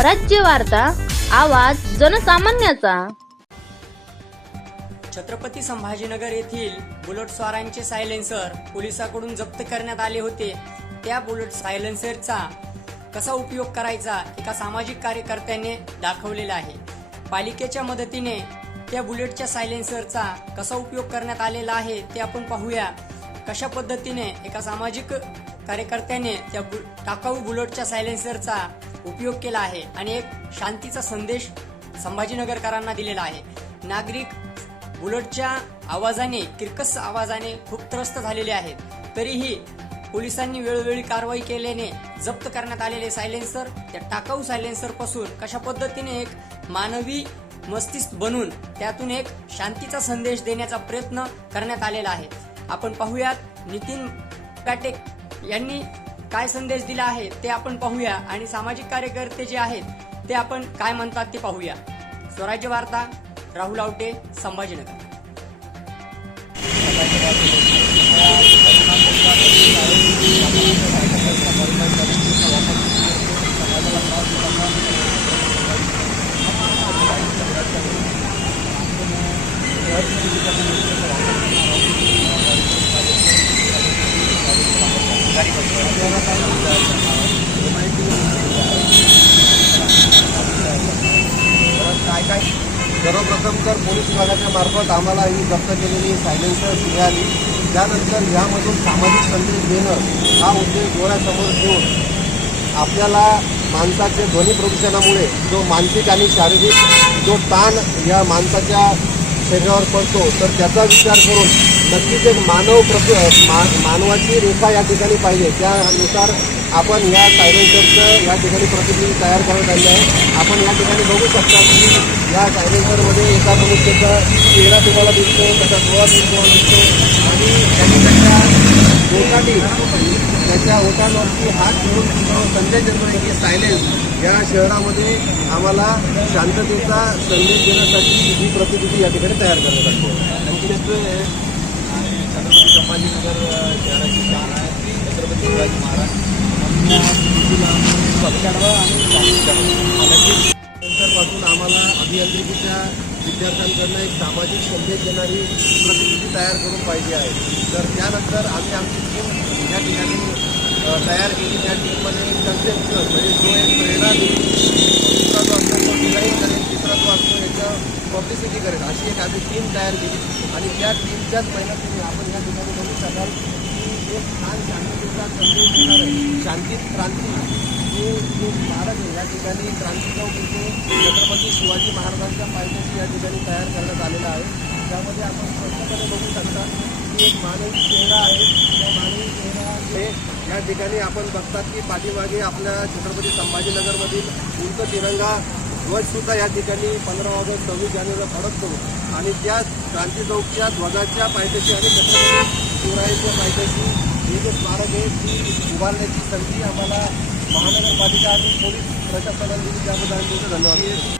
स्वराज्य वार्ता आवाज जनसामान्याचा. छत्रपती संभाजीनगर येथील बुलेट स्वारांचे सायलेन्सर पोलिसांकडून जप्त करण्यात आले होते. त्या बुलेट सायलेन्सरचा कसा उपयोग करायचा एका सामाजिक कार्यकर्त्याने दाखवलेला आहे. पालिकेच्या मदतीने त्या बुलेटच्या सायलेन्सरचा कसा उपयोग करण्यात आलेला आहे ते आपण पाहूया. कशा पद्धतीने एका सामाजिक कार्यकर्त्याने त्या बु- टाकाऊ बुलेटच्या सायलेन्सरचा उपयोग केला आहे आणि एक शांतीचा संदेश संभाजीनगरकरांना दिलेला आहे. नागरिक उलटच्या आवाजाने किरकस आवाजाने खूप त्रस्त झालेले आहेत. तरीही पोलिसांनी वेळोवेळी कारवाई केल्याने जप्त करण्यात आलेले सायलेन्सर त्या टाकाऊ सायलेन्सरपासून कशा पद्धतीने एक मानवी मस्तिष्क बनून त्यातून एक शांतीचा संदेश देण्याचा प्रयत्न करण्यात आलेला आहे. आपण पाहूयात नितीन पॅटेक यांनी काय संदेश दिला आहे ते आपण पाहूया आणि सामाजिक कार्यकर्ते जे आहेत ते आपण काय म्हणतात ते पाहूया. स्वराज्य वार्ता राहुल आवटे संभाजीनगर काय काय सर्वप्रथम तर पोलीस विभागाच्या मार्फत आम्हाला ही जप्त केलेली सायलेन्सर मिळाली. त्यानंतर यामधून सामाजिक संदेश देणं हा उद्देश डोळ्यासमोर ठेवून आपल्याला माणसाचे ध्वनी प्रदूषणामुळे जो मानसिक आणि शारीरिक जो ताण या माणसाच्या शरीरावर पडतो तर त्याचा विचार करून नक्कीच एक मानव प्रस मा मानवाची रेखा या ठिकाणी पाहिजे. त्यानुसार आपण या सायलेन्सरचं या ठिकाणी प्रतिनिधी तयार करण्यात आली आहे. आपण या ठिकाणी बघू शकता की या सायलेन्सरमध्ये एका मनुष्याचा चेहरा तुम्हाला दिसतो त्याचा डोळा दिसतो दिसतो आणि त्याच्या ओठांनी त्याच्या ओठांवरती हात ठेवून संदेश देतो की सायलेन्स या शहरामध्ये आम्हाला शांततेचा संदेश देण्यासाठी ही प्रतिनिधी या ठिकाणी तयार करण्यात आली आहे. नक्कीच छत्रपती संभाजीनगर शहराची शान आहे छत्रपती शिवाजी महाराज पक्षाडवा आणि नक्कीच पासून आम्हाला अभियांत्रिकीच्या विद्यार्थ्यांकडनं एक सामाजिक संदेश देणारी प्रतिनिधी तयार करून पाहिजे आहे. तर त्यानंतर आम्ही आमची टीम या ठिकाणी तयार केली त्या टीममध्ये कन्सेप्ट म्हणजे जो एक प्रेरणा देईल दुसरा जो असतो तो डिझाईन करेल तिसरा जो असतो याचं पब्लिसिटी करेल. अशी एक आम्ही टीम तयार केली. आणि त्या टीमच्याच मेहनतीने आपण या ठिकाणी बघू शकाल की एक छान शांततेचा संदेश देणार आहे. शांती क्रांती. हे जे स्मारक आहे या ठिकाणी क्रांती चौक इथे छत्रपती शिवाजी महाराजांच्या पायथ्याशी या ठिकाणी तयार करण्यात आलेला आहे. त्यामध्ये आपण स्पष्टपणे बघू शकता की एक मानवी चेहरा आहे. त्या मानवी चेहरा हे या ठिकाणी आपण बघतात की पाठीमागे आपल्या छत्रपती संभाजीनगरमधील उंच तिरंगा ध्वजसुद्धा या ठिकाणी पंधरा ऑगस्ट सव्वीस जानेवारीला फडकतो आणि त्या क्रांती चौकच्या ध्वजाच्या पायथ्याशी आणि शिवरायांच्या पायथ्याशी हे जे स्मारक आहे ती उभारण्याची संधी आम्हाला महानगरपालिका आणि पोलीस प्रशासनाने दिली. त्याबद्दल आम्ही धन्यवाद.